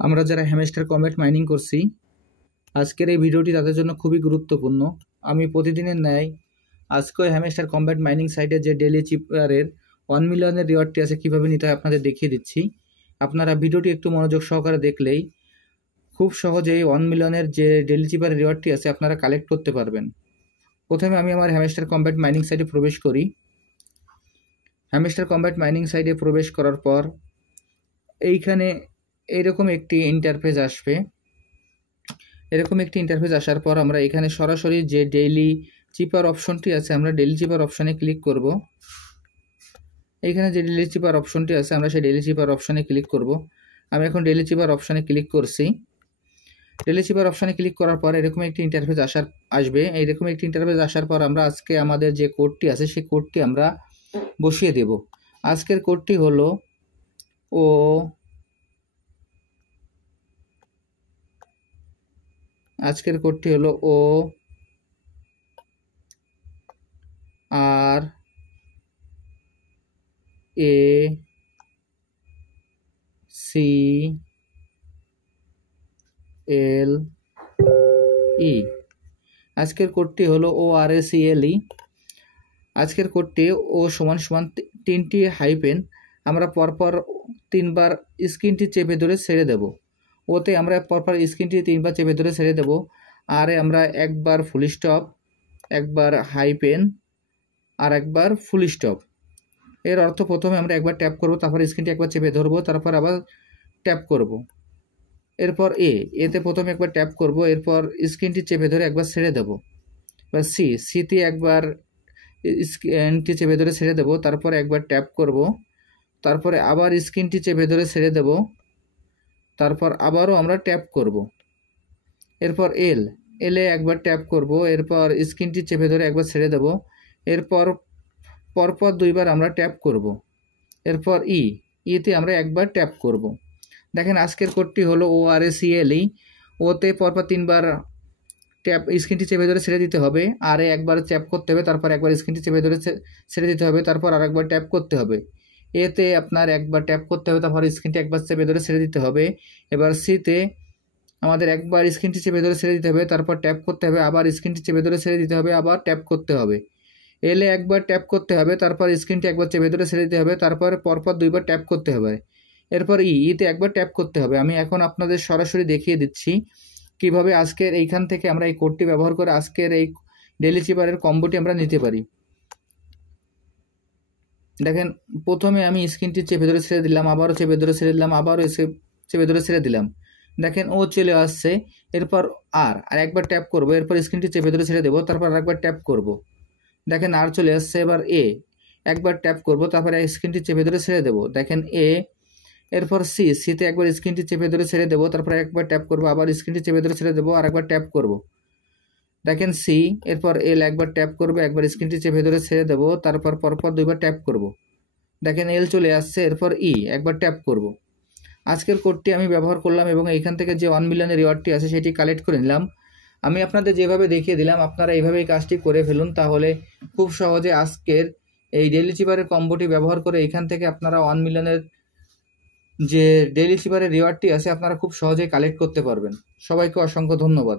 আমরা যারা hamster comet mining করছি, আজকের এই ভিডিওটি তাদের জন্য খুবই গুরুত্বপূর্ণ। আমি প্রতিদিনের ন্যায় আজকেও হ্যামস্টার কমেট মাইনিং সাইটে যে ডেইলি চিপারের 1 মিলিয়নের রিওয়ার্ডটি আছে কীভাবে নিতে হয় আপনাদের দেখিয়ে দিচ্ছি। আপনারা ভিডিওটি একটু মনোযোগ সহকারে দেখলেই খুব সহজেই 1 মিলিয়নের যে ডেইলি চিপারের রিওয়ার্ডটি আছে আপনারা কালেক্ট করতে পারবেন। প্রথমে আমি আমার হ্যামস্টার কমেট মাইনিং সাইটে প্রবেশ করি। হ্যামস্টার কমেট মাইনিং সাইটে প্রবেশ করার পর এইখানে এরকম একটি ইন্টারফেস আসবে। এরকম একটি ইন্টারফেস আসার পর আমরা এখানে সরাসরি যে ডেইলি চিপার অপশনটি আছে আমরা ডেইলি চিপার অপশনে ক্লিক করব। এইখানে যে ডেইলি চিপার অপশনটি আছে আমরা সেই ডেইলি চিপার অপশনে ক্লিক করব। আমি এখন ডেইলি চিপার অপশনে ক্লিক করছি। ডেইলি চিপার অপশনে ক্লিক করার পর এরকম একটি ইন্টারফেস আসবে। এইরকম একটি ইন্টারফেস আসার পর আমরা আজকে আমাদের যে কোডটি আছে সেই কোডটি আমরা বসিয়ে দেব। আজকের কোডটি হলো ORACLE। আজকের কোডটি হলো ORACLE। আজকের কোডটি ও সমান সমান 3টি হাইফেন আমরা পরপর 3বার স্ক্রিনটি চেপে ধরে ছেড়ে দেব। ওতে আমরা পরপর স্ক্রিনটি 3বার চেপে ধরে ছেড়ে দেব। আর আমরা একবার ফুল স্টপ, একবার হাইফেন আর একবার ফুল স্টপ। এর অর্থ প্রথমে আমরা একবার ট্যাপ করব, তারপর স্ক্রিনটি একবার চেপে ধরবো, তারপর আবার ট্যাপ করব। এরপর এতে প্রথমে একবার ট্যাপ করব, এরপর স্ক্রিনটি চেপে ধরে একবার ছেড়ে দেব। বা সিতে একবার স্ক্রিনটি চেপে ধরে ছেড়ে দেব, তারপর একবার ট্যাপ করব, তারপরে আবার স্ক্রিনটি চেপে ধরে ছেড়ে দেব, তারপর আবারও আমরা ট্যাপ করব। এরপর এলে একবার ট্যাপ করব, এরপর স্ক্রিনটি চেপে ধরে একবার ছেড়ে দেব, এরপর পরপর 2বার আমরা ট্যাপ করব। এরপর ইতে আমরা একবার ট্যাপ করব। দেখেন আজকের কোডটি হলো ORACLE। ওতে পরপর 3বার ট্যাপ স্ক্রিনটি চেপে ধরে ছেড়ে দিতে হবে, আর একবার ট্যাপ করতে হবে, তারপর একবার স্ক্রিনটি চেপে ধরে ছেড়ে দিতে হবে, তারপর আরেকবার ট্যাপ করতে হবে। এতে আপনার একবার ট্যাপ করতে হবে, তারপর স্ক্রিনটি একবার চেপে ধরে ছেড়ে দিতে হবে। এবার সিতে আমাদের একবার স্ক্রিনটি চেপে ধরে ছেড়ে দিতে হবে, তারপর ট্যাপ করতে হবে, আবার স্ক্রিনটি চেপে ধরে ছেড়ে দিতে হবে, আবার ট্যাপ করতে হবে। এলে একবার ট্যাপ করতে হবে, তারপর স্ক্রিনটি একবার চেপে ধরে ছেড়ে দিতে হবে, তারপর পরপর 2বার ট্যাপ করতে হবে। এরপর ইতে একবার ট্যাপ করতে হবে। আমি এখন আপনাদের সরাসরি দেখিয়ে দিচ্ছি কিভাবে আজকের এইখান থেকে আমরা এই কোডটি ব্যবহার করে আজকের এই ডেইলি চিপারের কম্বোটি আমরা নিতে পারি। দেখেন প্রথমে আমি স্ক্রিনটি চেপে ধরে ছেড়ে দিলাম, আবারও চেপে ধরে ছেড়ে দিলাম, আবারও চেপে ধরে ছেড়ে দিলাম। দেখেন ও চলে আসছে। এরপর আর একবার ট্যাপ করব, এরপর স্ক্রিনটি চেপে ধরে ছেড়ে দেবো, তারপর আরেকবার ট্যাপ করব। দেখেন আর চলে আসছে। এবার একবার ট্যাপ করব, তারপরে স্ক্রিনটি চেপে ধরে ছেড়ে দেবো। দেখেন এরপর সিতে একবার স্ক্রিনটি চেপে ধরে ছেড়ে দেবো, তারপর একবার ট্যাপ করব, আবার স্ক্রিনটি চেপে ধরে ছেড়ে দেবো, আর একবার ট্যাপ করব। দেখেন এরপর একবার ট্যাপ করব, একবার স্ক্রিনটি চেপে ধরে ছেড়ে দেবো, তারপর পরপর 2বার ট্যাপ করব। দেখেন চলে আসছে। এরপর একবার ট্যাপ করব। আজকের কোডটি আমি ব্যবহার করলাম এবং এইখান থেকে যে 1 মিলিয়নের রিওয়ার্ডটি আছে সেটি কালেক্ট করে নিলাম। আমি আপনাদের যেভাবে দেখিয়ে দিলাম আপনারা এইভাবেই কাজটি করে ফেলুন, তাহলে খুব সহজে আজকের এই ডেইলি চিপারের কম্বোটি ব্যবহার করে এইখান থেকে আপনারা 1 মিলিয়নের যে ডেইলি চিপারের রিওয়ার্ডটি আছে আপনারা খুব সহজেই কালেক্ট করতে পারবেন। সবাইকে অসংখ্য ধন্যবাদ।